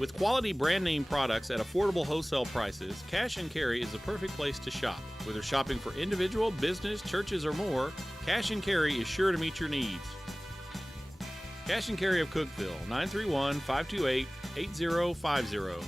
With quality brand name products at affordable wholesale prices, Cash and Carry is the perfect place to shop. Whether shopping for individual, business, churches, or more, Cash and Carry is sure to meet your needs. Cash and Carry of Cookeville, 931-528-8050.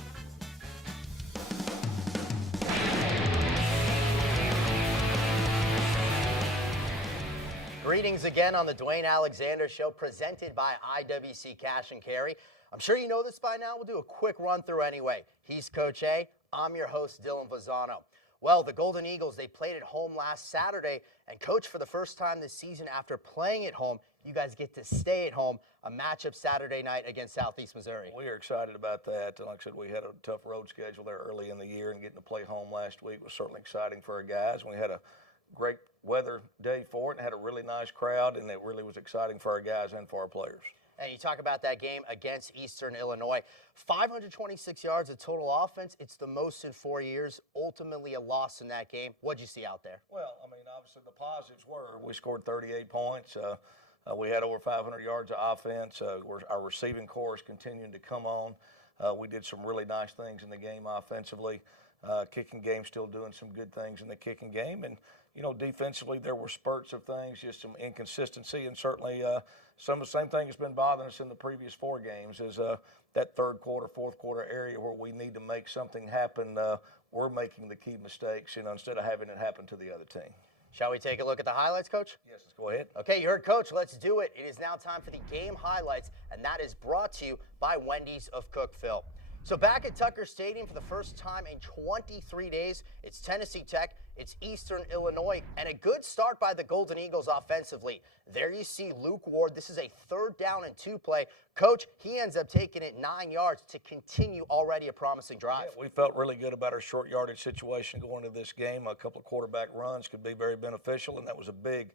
Greetings again on the Dwayne Alexander Show, presented by IWC Cash and Carry. I'm sure you know this by now. We'll do a quick run through anyway. He's Coach A. I'm your host, Dylan Vazano. Well, the Golden Eagles, they played at home last Saturday, and Coach, for the first time this season after playing at home, you guys get to stay at home, a matchup Saturday night against Southeast Missouri. We are excited about that. Like I said, we had a tough road schedule there early in the year, and getting to play home last week was certainly exciting for our guys. We had a great weather day for it and had a really nice crowd, and it really was exciting for our guys and for our players. And you talk about that game against Eastern Illinois. 526 yards of total offense. It's the most in 4 years. Ultimately a loss in that game. What'd you see out there? Well, I mean, obviously the positives were we scored 38 points. We had over 500 yards of offense. Our receiving core is continuing to come on. We did some really nice things in the game offensively. Kicking game, still doing some good things in the kicking game. And, you know, defensively there were spurts of things, just some inconsistency, and certainly some of the same thing has been bothering us in the previous 4 games is that third quarter, fourth quarter area where we need to make something happen. We're making the key mistakes, you know, instead of having it happen to the other team. Shall we take a look at the highlights, Coach? Yes, let's go ahead. Okay, you heard Coach. Let's do it. It is now time for the game highlights, and that is brought to you by Wendy's of Cookeville. So back at Tucker Stadium for the first time in 23 days, it's Tennessee Tech, it's Eastern Illinois, and a good start by the Golden Eagles offensively. There you see Luke Ward. This is a 3rd down and 2 play. Coach, he ends up taking it 9 yards to continue already a promising drive. Yeah, we felt really good about our short yardage situation going into this game. A couple of quarterback runs could be very beneficial, and that was a big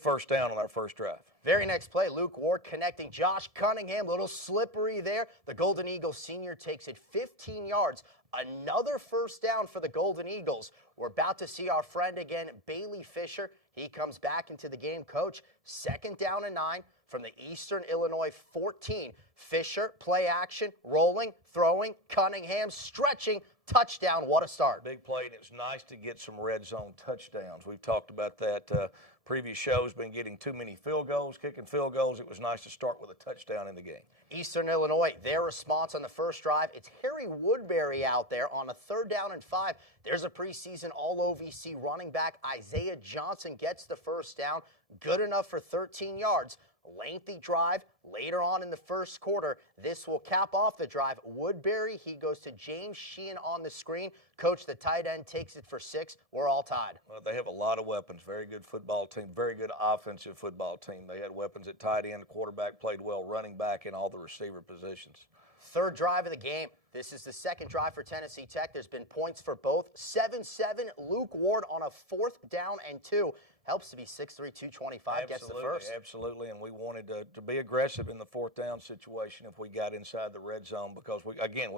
first down on our first drive. Very next play, Luke Ward connecting Josh Cunningham. Little slippery there. The Golden Eagles senior takes it 15 yards. Another first down for the Golden Eagles. We're about to see our friend again, Bailey Fisher. He comes back into the game. Coach, 2nd down and 9 from the Eastern Illinois 14. Fisher, play action, rolling, throwing, Cunningham stretching, touchdown. What a start. Big play, and it's nice to get some red zone touchdowns. We've talked about that. Previous shows been getting too many field goals, kicking field goals. It was nice to start with a touchdown in the game. Eastern Illinois, their response on the first drive, it's Harry Woodbury out there on a 3rd down and 5. There's a preseason All-OVC running back. Isaiah Johnson gets the first down. Good enough for 13 yards. Lengthy drive later on in the first quarter. This will cap off the drive. Woodbury, he goes to James Sheehan on the screen. Coach, the tight end takes it for 6. We're all tied. Well, they have a lot of weapons. Very good football team. Very good offensive football team. They had weapons at tight end. The quarterback played well, running back, in all the receiver positions. 3rd drive of the game. This is the 2nd drive for Tennessee Tech. There's been points for both. 7-7, Luke Ward on a 4th down and 2. Helps to be 6'3", 225, gets the first. Absolutely, and we wanted to be aggressive in the 4th down situation if we got inside the red zone because, we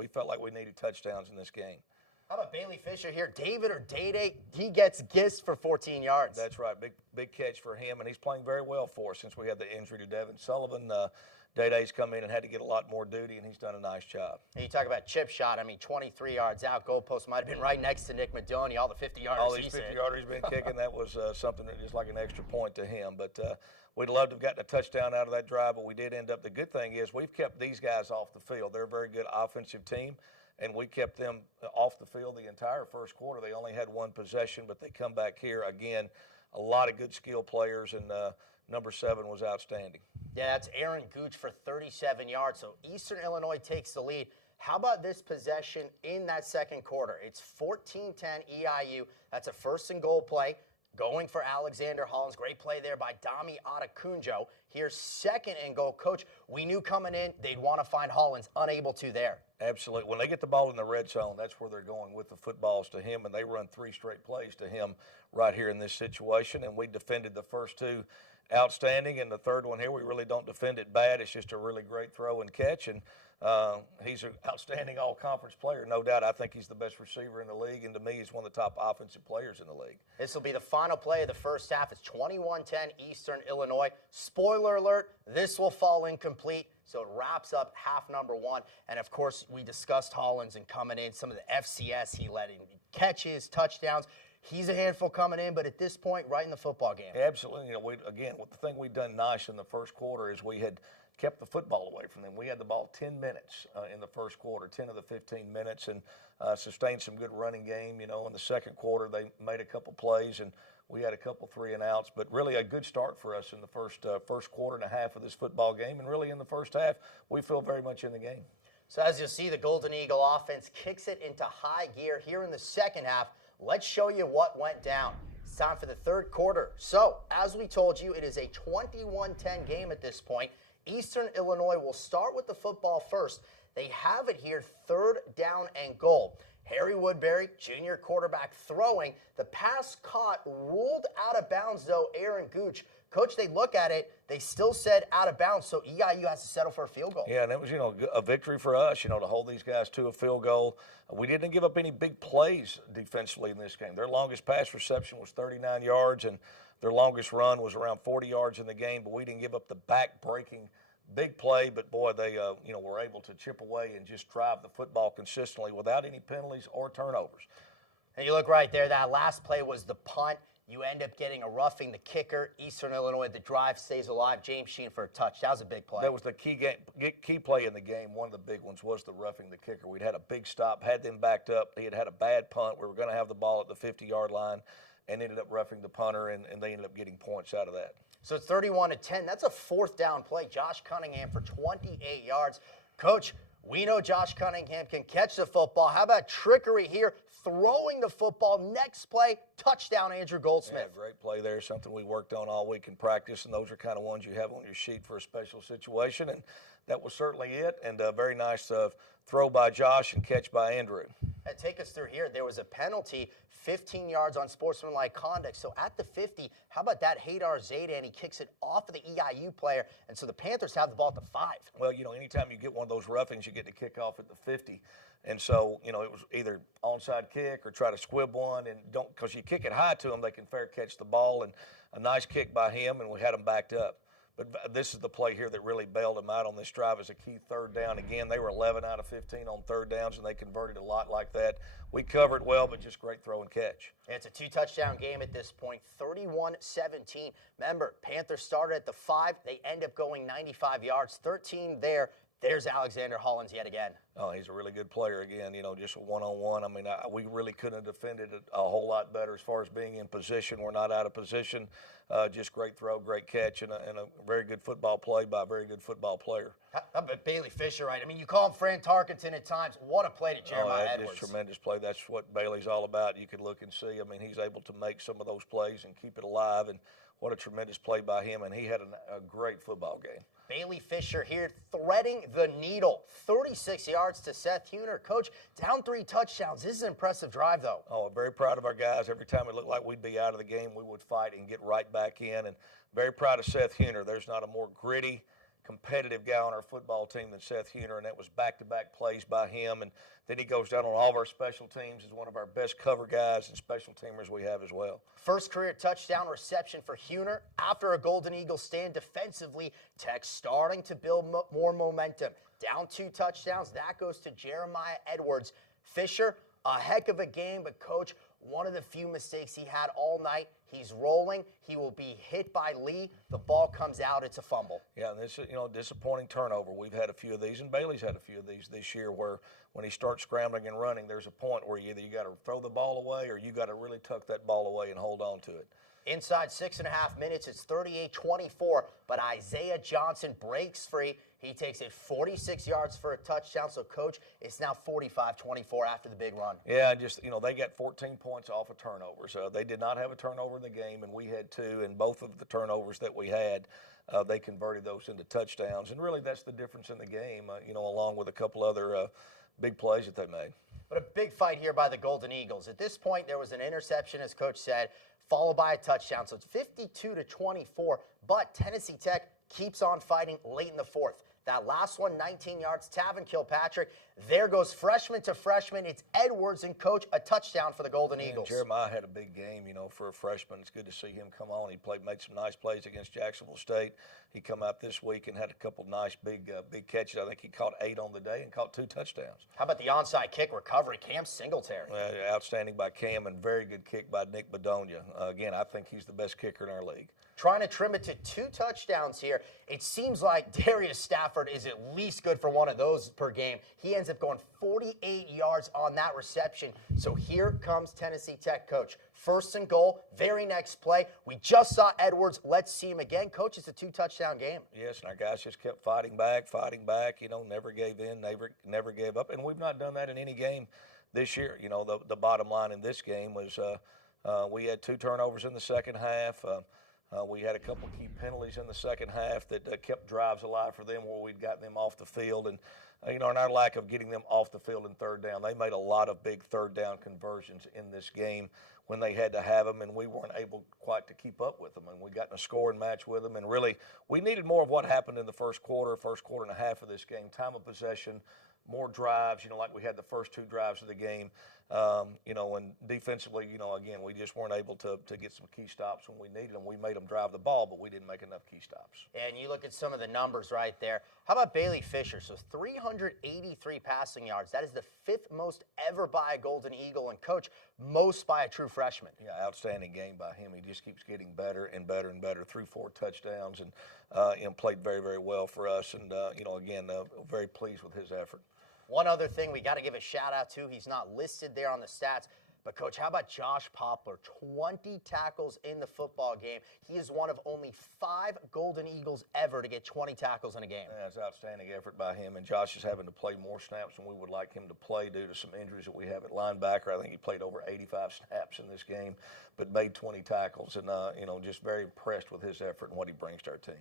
felt like we needed touchdowns in this game. How about Bailey Fisher here? David or Day-Day, he gets Gist for 14 yards. That's right, big catch for him, and he's playing very well for us since we had the injury to Devin Sullivan. Day-Day's come in and had to get a lot more duty, and he's done a nice job. And you talk about chip shot. I mean, 23 yards out. Goalpost might have been right next to Nick Madoni. All the 50-yarders all these 50-yarders he's been kicking, that was something that is like an extra point to him. But we'd love to have gotten a touchdown out of that drive, but we did end up. The good thing is we've kept these guys off the field. They're a very good offensive team, and we kept them off the field the entire first quarter. They only had 1 possession, but they come back here. Again, a lot of good skill players, and number 7 was outstanding. Yeah, that's Aaron Gooch for 37 yards. So Eastern Illinois takes the lead. How about this possession in that second quarter? It's 14-10 EIU. That's a 1st and goal play. Going for Alexander Hollins. Great play there by Dami Adacunjo. Here's 2nd and goal. Coach, we knew coming in they'd want to find Hollins. Unable to there. Absolutely. When they get the ball in the red zone, that's where they're going with the footballs to him, and they run 3 straight plays to him right here in this situation, and we defended the first 2 outstanding, and the 3rd one here, we really don't defend it bad. It's just a really great throw and catch, and he's an outstanding all-conference player, no doubt. I think he's the best receiver in the league, and to me, he's one of the top offensive players in the league. This will be the final play of the first half. It's 21-10 Eastern Illinois. Spoiler spoiler alert, this will fall incomplete. So it wraps up half number one. And, of course, we discussed Hollins and coming in, some of the FCS he led in catches, touchdowns. He's a handful coming in, but at this point, right in the football game. Absolutely. You know, the thing we've done nice in the first quarter is we had kept the football away from them. We had the ball 10 minutes in the first quarter, 10 of the 15 minutes, and sustained some good running game. You know, in the second quarter, they made a couple plays, and we had a couple 3-and-outs. But really a good start for us in the first quarter and a half of this football game. And really in the first half, we feel very much in the game. So as you'll see, the Golden Eagle offense kicks it into high gear here in the second half. Let's show you what went down. It's time for the third quarter. So, as we told you, it is a 21-10 game at this point. Eastern Illinois will start with the football first. They have it here, 3rd down and goal. Harry Woodbury, junior quarterback, throwing. The pass caught, ruled out of bounds, though, Aaron Gooch. Coach, they look at it, they still said out of bounds, so EIU has to settle for a field goal. Yeah, and it was, a victory for us, to hold these guys to a field goal. We didn't give up any big plays defensively in this game. Their longest pass reception was 39 yards, and their longest run was around 40 yards in the game, but we didn't give up the back-breaking big play. But, boy, they, were able to chip away and just drive the football consistently without any penalties or turnovers. And you look right there, that last play was the punt. You end up getting a roughing the kicker. Eastern Illinois, the drive stays alive. James Sheen for a touch. That was a big play. That was the key play in the game. One of the big ones was the roughing the kicker. We'd had a big stop, had them backed up. He had a bad punt. We were going to have the ball at the 50-yard line and ended up roughing the punter, and they ended up getting points out of that. So it's 31-10. That's a 4th down play. Josh Cunningham for 28 yards. Coach, we know Josh Cunningham can catch the football. How about trickery here? Throwing the football. Next play, touchdown, Andrew Goldsmith. Yeah, great play there. Something we worked on all week in practice, and those are kind of ones you have on your sheet for a special situation, and that was certainly it. And a very nice throw by Josh and catch by Andrew. And take us through here. There was a penalty, 15 yards on sportsmanlike conduct. So at the 50, how about that Haydar Zaydan? He kicks it off of the EIU player, and so the Panthers have the ball at the 5. Well, anytime you get one of those roughings, you get to kick off at the 50. And so, it was either onside kick or try to squib one, and because you kick it high to them, they can fair catch the ball. And a nice kick by him, and we had them backed up. But this is the play here that really bailed them out on this drive as a key 3rd down. Again, they were 11 out of 15 on 3rd downs, and they converted a lot like that. We covered well, but just great throw and catch. It's a 2-touchdown game at this point, 31-17. Remember, Panthers started at the 5. They end up going 95 yards, 13 there. There's Alexander Hollins yet again. Oh, he's a really good player again, just a one-on-one. I mean, we really couldn't have defended it a whole lot better as far as being in position. We're not out of position. Just great throw, great catch, and a very good football play by a very good football player. How about Bailey Fisher, right? I mean, you call him Fran Tarkenton at times. What a play to Jeremiah Edwards. Just tremendous play. That's what Bailey's all about. You can look and see. I mean, he's able to make some of those plays and keep it alive, and what a tremendous play by him, and he had a great football game. Bailey Fisher here threading the needle. 36 yards to Seth Huner. Coach, down 3 touchdowns. This is an impressive drive, though. Oh, very proud of our guys. Every time it looked like we'd be out of the game, we would fight and get right back in. And very proud of Seth Huner. There's not a more gritty, competitive guy on our football team than Seth Huner, and that was back-to-back plays by him. And then he goes down on all of our special teams as one of our best cover guys and special teamers we have as well. First career touchdown reception for Huner after a Golden Eagles stand defensively. Tech starting to build more momentum. Down 2 touchdowns. That goes to Jeremiah Edwards. Fisher, a heck of a game, but Coach, one of the few mistakes he had all night. He's rolling. He will be hit by Lee. The ball comes out. It's a fumble. Yeah, and this is, disappointing turnover. We've had a few of these, and Bailey's had a few of these this year where when he starts scrambling and running, there's a point where either you got to throw the ball away or you got to really tuck that ball away and hold on to it. Inside 6.5 minutes, it's 38-24, but Isaiah Johnson breaks free. He takes it 46 yards for a touchdown. So, Coach, it's now 45-24 after the big run. Yeah, they got 14 points off of turnovers. They did not have a turnover in the game, and we had 2. And both of the turnovers that we had, they converted those into touchdowns. And really, that's the difference in the game, along with a couple other big plays that they made. But a big fight here by the Golden Eagles. At this point, there was an interception, as Coach said, followed by a touchdown. So it's 52-24, but Tennessee Tech keeps on fighting late in the 4th. That last one, 19 yards. Tavin Kilpatrick. There goes freshman to freshman. It's Edwards, and Coach, a touchdown for the Golden Eagles. Jeremiah had a big game, for a freshman. It's good to see him come on. He made some nice plays against Jacksonville State. He come out this week and had a couple nice big catches. I think he caught 8 on the day and caught 2 touchdowns. How about the onside kick recovery? Cam Singletary. Outstanding by Cam, and very good kick by Nick Bedonia. Again, I think he's the best kicker in our league. Trying to trim it to 2 touchdowns here. It seems like Darius Stafford is at least good for one of those per game. He ends up going 48 yards on that reception. So here comes Tennessee Tech, Coach. First and goal, very next play. We just saw Edwards. Let's see him again. Coach, it's a 2-touchdown game. Yes, and our guys just kept fighting back, never gave in, never gave up. And we've not done that in any game this year. The bottom line in this game was we had 2 turnovers in the second half. We had a couple key penalties in the second half that kept drives alive for them where we'd gotten them off the field. And, and our lack of getting them off the field in third down. They made a lot of big third down conversions in this game when they had to have them, and we weren't able quite to keep up with them. And we got in a scoring match with them. And really, we needed more of what happened in the first quarter and a half of this game. Time of possession, more drives, like we had the first 2 drives of the game. And defensively, again, we just weren't able to get some key stops when we needed them. We made them drive the ball, but we didn't make enough key stops. And you look at some of the numbers right there. How about Bailey Fisher? So 383 passing yards. That is the 5th most ever by a Golden Eagle, and Coach, most by a true freshman. Yeah, outstanding game by him. He just keeps getting better and better and better. Threw 4 touchdowns and played very, very well for us. And, again, very pleased with his effort. One other thing we got to give a shout-out to, he's not listed there on the stats, but, Coach, how about Josh Poplar? 20 tackles in the football game. He is one of only 5 Golden Eagles ever to get 20 tackles in a game. Yeah, it's an outstanding effort by him, and Josh is having to play more snaps than we would like him to play due to some injuries that we have at linebacker. I think he played over 85 snaps in this game, but made 20 tackles, and, just very impressed with his effort and what he brings to our team.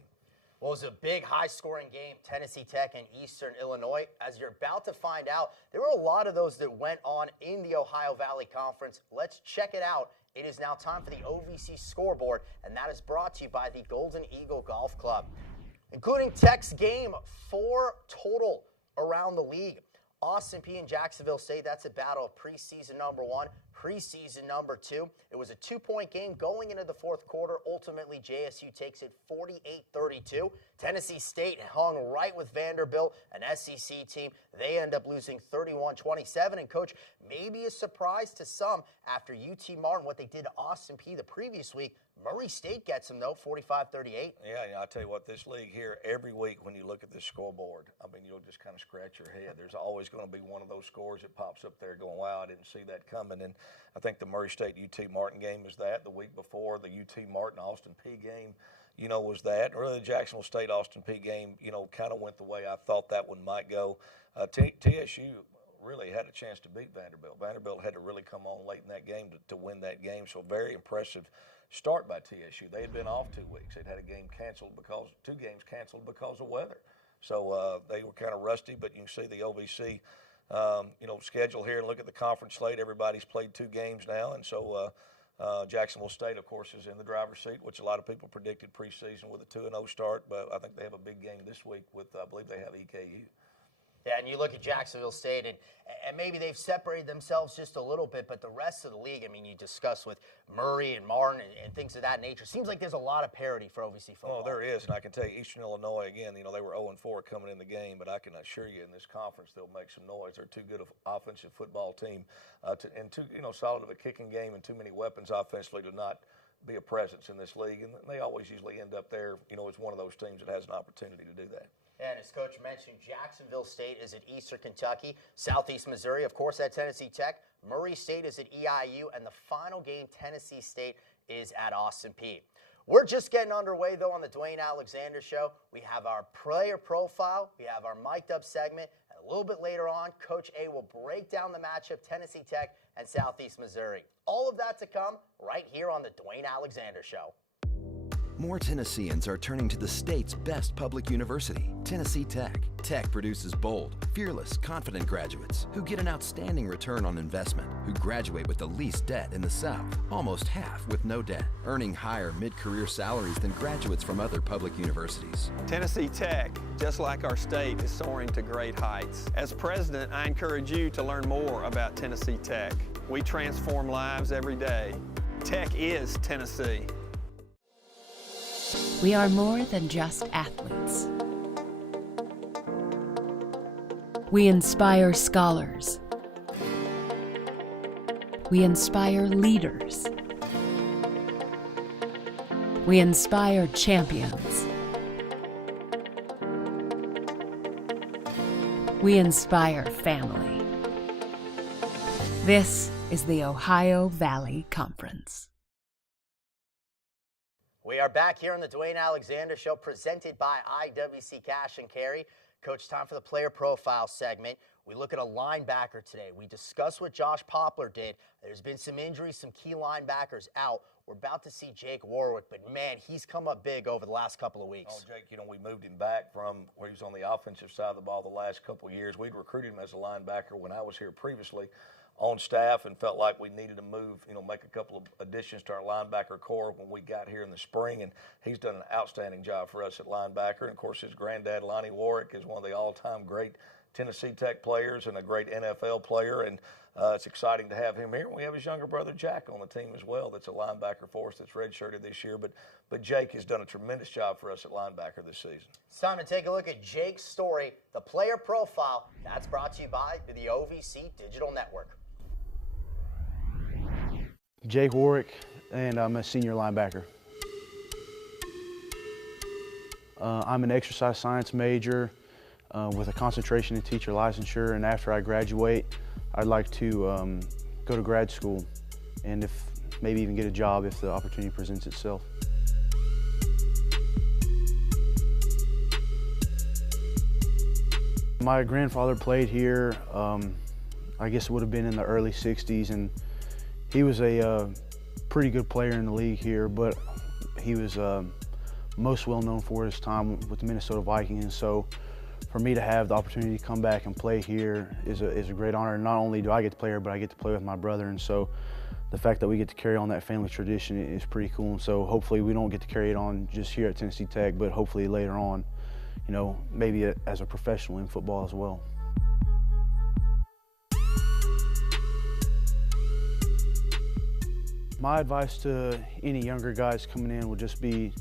Well, it was a big, high-scoring game, Tennessee Tech and Eastern Illinois. As you're about to find out, there were a lot of those that went on in the Ohio Valley Conference. Let's check it out. It is now time for the OVC scoreboard, and that is brought to you by the Golden Eagle Golf Club. Including Tech's game, 4 total around the league. Austin Peay and Jacksonville State, that's a battle of preseason number 1, preseason number 2. It was a 2-point game going into the 4th quarter. Ultimately, JSU takes it 48-32. Tennessee State hung right with Vanderbilt, an SEC team. They end up losing 31-27. And, Coach, maybe a surprise to some after UT Martin, what they did to Austin Peay the previous week. Murray State gets them, though, 45-38. Yeah, I'll tell you what, this league here, every week when you look at this scoreboard, you'll just kind of scratch your head. There's always going to be one of those scores that pops up there going, wow, I didn't see that coming. And I think the Murray State-UT Martin game is that. The week before, the UT Martin-Austin Peay game, was that. And really, the Jacksonville State-Austin Peay game, kind of went the way I thought that one might go. TSU really had a chance to beat Vanderbilt. Vanderbilt had to really come on late in that game to win that game, so very impressive start by TSU. They had been off 2 weeks. They'd had a game canceled 2 games canceled because of weather. So they were kind of rusty, but you can see the OVC, schedule here and look at the conference slate. Everybody's played 2 games now, and so Jacksonville State, of course, is in the driver's seat, which a lot of people predicted preseason with a 2-0 start, but I think they have a big game this week with, I believe they have EKU. Yeah, and you look at Jacksonville State, and maybe they've separated themselves just a little bit, but the rest of the league, you discuss with Murray and Martin and things of that nature. Seems like there's a lot of parity for OVC football. Oh, there is, and I can tell you, Eastern Illinois, again, they were 0-4 coming in the game, but I can assure you in this conference they'll make some noise. They're too good of offensive football team, and too solid of a kicking game and too many weapons offensively to not be a presence in this league, and they always usually end up there, as one of those teams that has an opportunity to do that. And as Coach mentioned, Jacksonville State is at Eastern Kentucky. Southeast Missouri, of course, at Tennessee Tech. Murray State is at EIU. And the final game, Tennessee State, is at Austin Peay. We're just getting underway, though, on the Dewayne Alexander Show. We have our player profile. We have our mic'd up segment. And a little bit later on, Coach A will break down the matchup, Tennessee Tech and Southeast Missouri. All of that to come right here on the Dewayne Alexander Show. More Tennesseans are turning to the state's best public university, Tennessee Tech. Tech produces bold, fearless, confident graduates who get an outstanding return on investment, who graduate with the least debt in the South, almost half with no debt, earning higher mid-career salaries than graduates from other public universities. Tennessee Tech, just like our state, is soaring to great heights. As president, I encourage you to learn more about Tennessee Tech. We transform lives every day. Tech is Tennessee. We are more than just athletes. We inspire scholars. We inspire leaders. We inspire champions. We inspire family. This is the Ohio Valley Conference. We are back here on the Dewayne Alexander Show, presented by IWC Cash and Carry. Coach, time for the player profile segment. We look at a linebacker today. We discuss what Josh Poplar did. There's been some injuries, some key linebackers out. We're about to see Jake Warwick, but man, he's come up big over the last couple of weeks. Oh, Jake, we moved him back from where he was on the offensive side of the ball the last couple of years. We'd recruited him as a linebacker when I was here previously on staff and felt like we needed to move, make a couple of additions to our linebacker core when we got here in the spring, and he's done an outstanding job for us at linebacker. And, of course, his granddad, Lonnie Warwick, is one of the all-time great Tennessee Tech players and a great NFL player, and it's exciting to have him here. We have his younger brother, Jack, on the team as well. That's a linebacker for us that's redshirted this year, but Jake has done a tremendous job for us at linebacker this season. It's time to take a look at Jake's story, the player profile. That's brought to you by the OVC Digital Network. Jake Warwick, and I'm a senior linebacker. I'm an exercise science major with a concentration in teacher licensure, and after I graduate, I'd like to go to grad school and maybe even get a job if the opportunity presents itself. My grandfather played here, I guess it would have been in the early 60s, and he was a pretty good player in the league here, but he was most well known for his time with the Minnesota Vikings. And so for me to have the opportunity to come back and play here is a great honor. Not only do I get to play here, but I get to play with my brother. And so the fact that we get to carry on that family tradition is pretty cool. And so hopefully we don't get to carry it on just here at Tennessee Tech, but hopefully later on, maybe as a professional in football as well. My advice to any younger guys coming in would just be,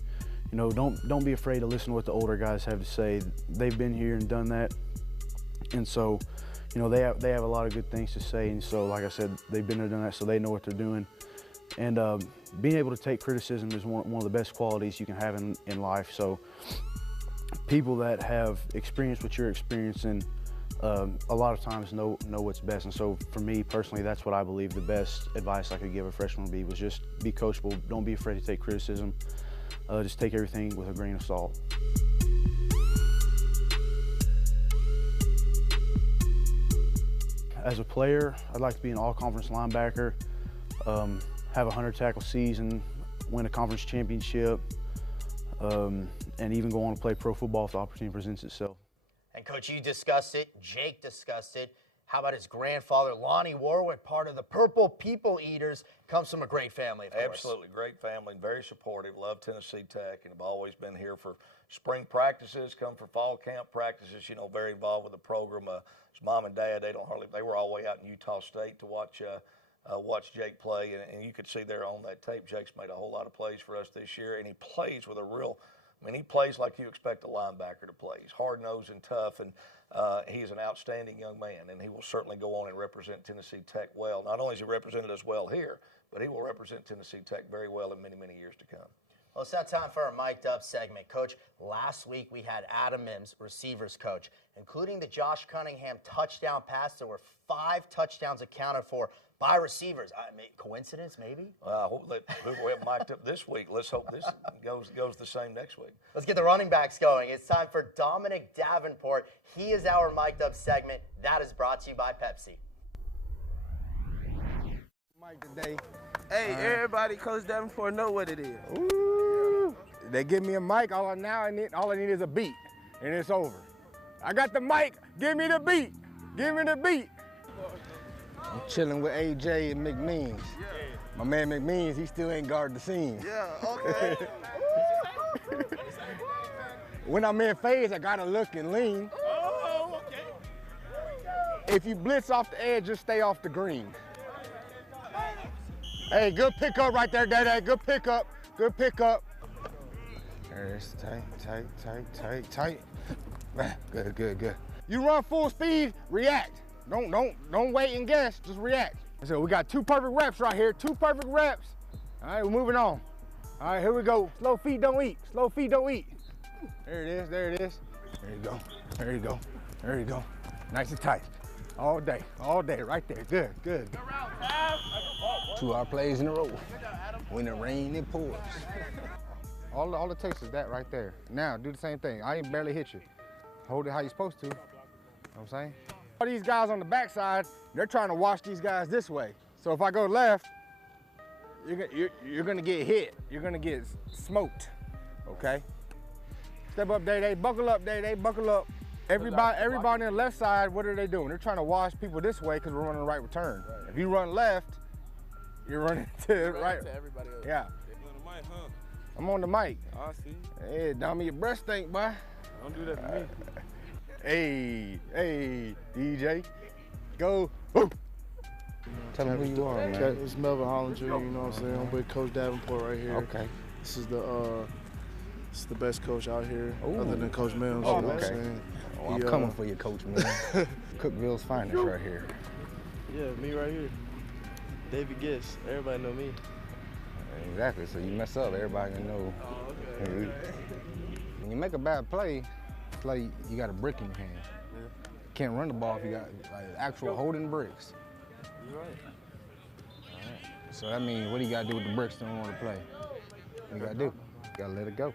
don't be afraid to listen to what the older guys have to say. They've been here and done that, and so, they have a lot of good things to say. And so, like I said, they've been there, done that, so they know what they're doing. And being able to take criticism is one of the best qualities you can have in life. So, people that have experienced what you're experiencing, a lot of times know what's best. And so for me personally, that's what I believe the best advice I could give a freshman would be, was just be coachable. Don't be afraid to take criticism. Just take everything with a grain of salt. As a player, I'd like to be an all-conference linebacker, have a 100-tackle season, win a conference championship, and even go on to play pro football if the opportunity presents itself. And Coach, you discussed it, Jake discussed it. How about his grandfather, Lonnie Warwick, part of the Purple People Eaters, comes from a great family, of course. Absolutely, great family, very supportive, love Tennessee Tech, and have always been here for spring practices, come for fall camp practices, very involved with the program. His mom and dad, they were all the way out in Utah State to watch Jake play, and you could see there on that tape, Jake's made a whole lot of plays for us this year, and he plays with he plays like you expect a linebacker to play. He's hard-nosed and tough, and he's an outstanding young man, and he will certainly go on and represent Tennessee Tech well. Not only has he represented us well here, but he will represent Tennessee Tech very well in many, many years to come. Well, it's now time for our Mic'd Up segment. Coach, last week we had Adam Mims, receivers coach, including the Josh Cunningham touchdown pass. There were 5 touchdowns accounted for by receivers. Coincidence, maybe? I hope that people have mic'd up this week. Let's hope this goes the same next week. Let's get the running backs going. It's time for Dominic Davenport. He is our Mic'd Up segment. That is brought to you by Pepsi. Mike today. Hey, everybody, Coach Davenport know what it is. Ooh. They give me a mic, all I need is a beat, and it's over. I got the mic, give me the beat, give me the beat. I'm chilling with AJ and McMeans. My man McMeans, he still ain't guarded the scene. Yeah, okay. When I'm in phase, I gotta look and lean. Oh, okay. If you blitz off the edge, just stay off the green. Hey, good pickup right there, Dede. Good pickup. Good pickup. There it is. Tight. Good. You run full speed, react. Don't wait and guess. Just react. So we got 2 perfect reps right here. 2 perfect reps. All right, we're moving on. All right, here we go. Slow feet don't eat. Slow feet don't eat. There it is. There you go. Nice and tight. All day, right there. Good. 2 hour plays in a row. When it rains, it pours. All it takes is that right there. Now, do the same thing. I ain't barely hit you. Hold it how you're supposed to. You know what I'm saying? All these guys on the backside, they're trying to watch these guys this way. So if I go left, you're gonna get hit. You're gonna get smoked, okay? Step up, Dede. Buckle up, Dede. Buckle up. Everybody on the left side, what are they doing? They're trying to watch people this way because we're running the right return. Right. If you run left, you're running to the right. To everybody else. Yeah. You're on the mic, huh? I'm on the mic. I see. Hey, Dami, your breath stink, boy. Don't do that to me. Hey, DJ. Go. Woo. Tell me who you are, man. It's Melvin Holland Jr., you know what I'm saying? I'm with Coach Davenport right here. Okay. This is the best coach out here, Ooh. Other than Coach Mills, Oh, you know what I'm okay. saying? Oh, I'm coming for you, Coach, man. Cookville's finest right here. Yeah, me right here. David Giss, everybody know me. Exactly, so you mess up, everybody can know. Oh, okay. When you make a bad play, it's like you got a brick in your hand. Yeah. Can't run the ball if you got like actual holding bricks. You're right. All right. So that means what do you got to do with the bricks that don't want to play? What you got to do? You got to let it go.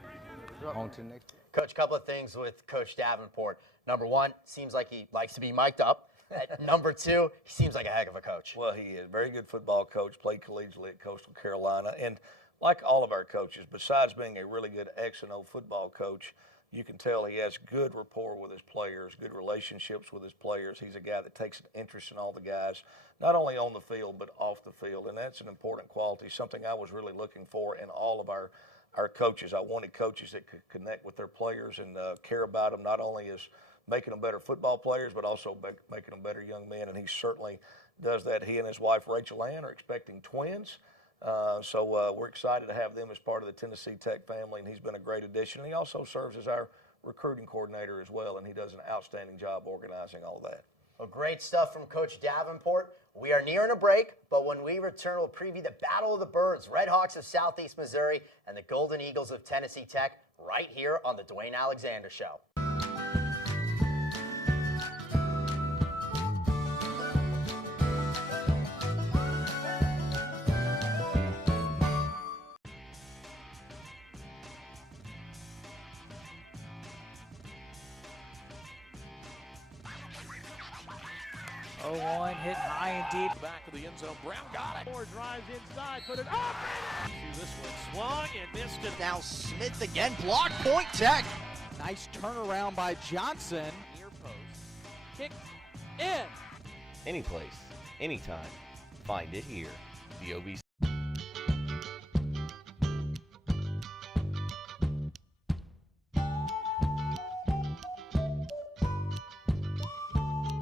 On to the next. Coach, a couple of things with Coach Davenport. Number 1, seems like he likes to be mic'd up. Number 2, he seems like a heck of a coach. Well, he is. Very good football coach, played collegiately at Coastal Carolina. And like all of our coaches, besides being a really good X and O football coach, you can tell he has good rapport with his players, good relationships with his players. He's a guy that takes an interest in all the guys, not only on the field but off the field. And that's an important quality, something I was really looking for in all of our coaches. I wanted coaches that could connect with their players and care about them, not only as making them better football players, but also making them better young men. And he certainly does that. He and his wife, Rachel Ann, are expecting twins. So we're excited to have them as part of the Tennessee Tech family, and he's been a great addition. And he also serves as our recruiting coordinator as well, and he does an outstanding job organizing all that. Well, great stuff from Coach Davenport. We are nearing a break, but when we return, we'll preview the Battle of the Birds, Red Hawks of Southeast Missouri and the Golden Eagles of Tennessee Tech, right here on the Dewayne Alexander Show. One hit high and deep. Back of the end zone. Brown got it. Moore drives inside. Put it up. See this one. Swung and missed it. Now Smith again. Block point Tech. Nice turnaround by Johnson. Near post. Kick in. Any place, anytime. Find it here. The OVC.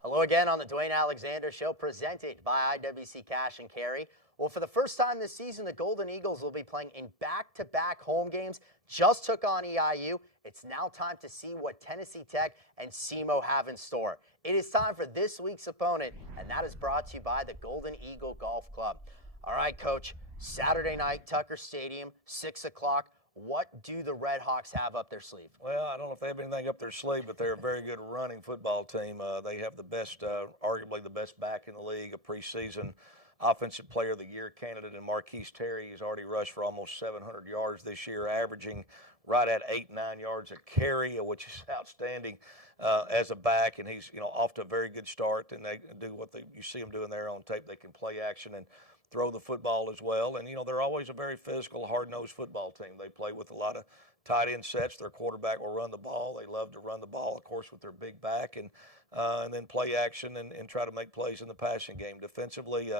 Hello again on the Dewayne Alexander Show, presented by IWC Cash and Carry. Well, for the first time this season, the Golden Eagles will be playing in back-to-back home games. Just took on EIU. It's now time to see what Tennessee Tech and SEMO have in store. It is time for this week's opponent, and that is brought to you by the Golden Eagle Golf Club. All right, Coach, Saturday night, Tucker Stadium, 6 o'clock. What do the Red Hawks have up their sleeve? Well, I don't know if they have anything up their sleeve, but they're a very good running football team. They have the best, arguably the best back in the league, a preseason Offensive Player of the Year candidate in Marquise Terry. He's already rushed for almost 700 yards this year, averaging right at 8-9 yards a carry, which is outstanding as a back. And he's off to a very good start. And they do what you see them doing there on tape. They can play action and throw the football as well. And they're always a very physical, hard-nosed football team. They play with a lot of tight end sets. Their quarterback will run the ball. They love to run the ball, of course, with their big back, and then play action and try to make plays in the passing game. Defensively,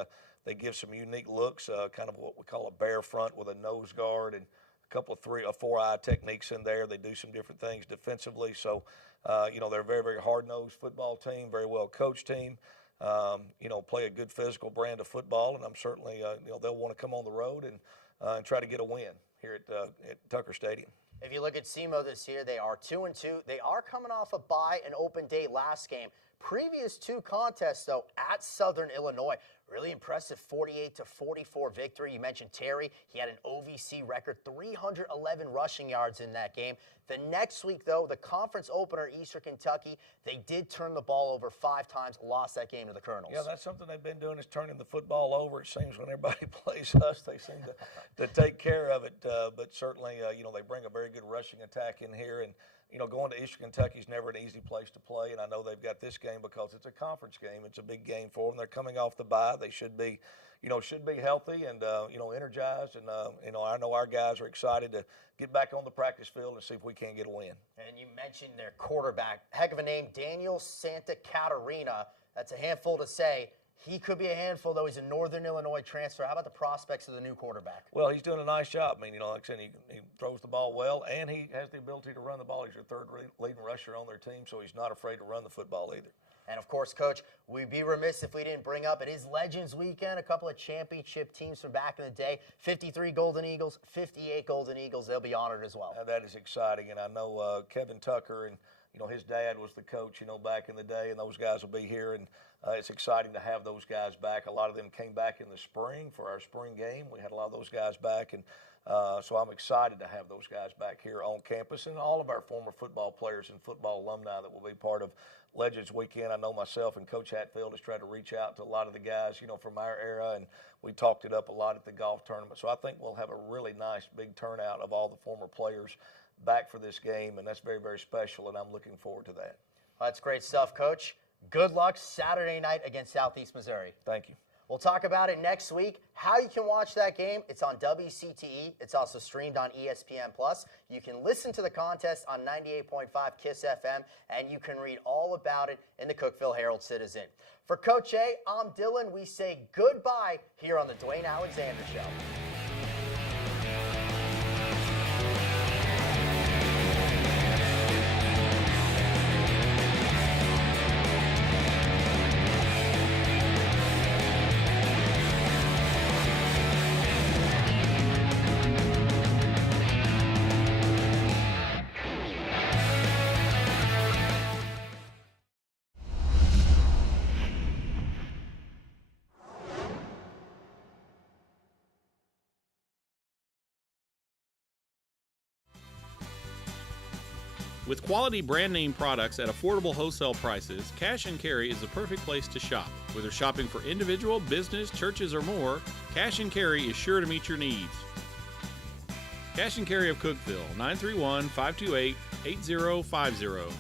they give some unique looks, kind of what we call a bear front with a nose guard and a couple of 3 or 4 eye techniques in there. They do some different things defensively. So, they're a very, very hard-nosed football team, very well-coached team. Play a good physical brand of football, and I'm certainly, they'll want to come on the road and try to get a win here at Tucker Stadium. If you look at SEMO this year, they are 2-2. They are coming off a bye and open day last game. Previous 2 contests, though, at Southern Illinois. Really impressive 48-44 victory. You mentioned Terry. He had an OVC record, 311 rushing yards in that game. The next week, though, the conference opener, Eastern Kentucky, they did turn the ball over 5 times, lost that game to the Colonels. Yeah, that's something they've been doing, is turning the football over. It seems when everybody plays us, they seem to take care of it. But certainly, they bring a very good rushing attack in here. And, going to Eastern Kentucky is never an easy place to play. And I know they've got this game because it's a conference game. It's a big game for them. They're coming off the bye. They should be healthy and, energized. And, I know our guys are excited to get back on the practice field and see if we can get a win. And you mentioned their quarterback. Heck of a name, Daniel Santa Catarina. That's a handful to say. He could be a handful, though. He's a Northern Illinois transfer. How about the prospects of the new quarterback? Well, he's doing a nice job. I mean, like I said, he throws the ball well, and he has the ability to run the ball. He's your 3rd leading rusher on their team, so he's not afraid to run the football either. And, of course, Coach, we'd be remiss if we didn't bring up, it is Legends Weekend, a couple of championship teams from back in the day, 53 Golden Eagles, 58 Golden Eagles. They'll be honored as well. That is exciting, and I know Kevin Tucker and his dad was the coach, back in the day, and those guys will be here, and it's exciting to have those guys back. A lot of them came back in the spring for our spring game. We had a lot of those guys back, and so I'm excited to have those guys back here on campus, and all of our former football players and football alumni that will be part of Legends Weekend. I know myself and Coach Hatfield has tried to reach out to a lot of the guys, from our era, and we talked it up a lot at the golf tournament. So I think we'll have a really nice big turnout of all the former players back for this game, and that's very, very special, and I'm looking forward to that. Well, that's great stuff, Coach. Good luck Saturday night against Southeast Missouri. Thank you. We'll talk about it next week. How you can watch that game, it's on WCTE. It's also streamed on ESPN+. You can listen to the contest on 98.5 KISS FM, and you can read all about it in the Cookeville Herald-Citizen. For Coach A, I'm Dylan. We say goodbye here on the Dwayne Alexander Show. With quality brand name products at affordable wholesale prices, Cash and Carry is the perfect place to shop. Whether shopping for individual, business, churches, or more, Cash and Carry is sure to meet your needs. Cash and Carry of Cookeville, 931-528-8050.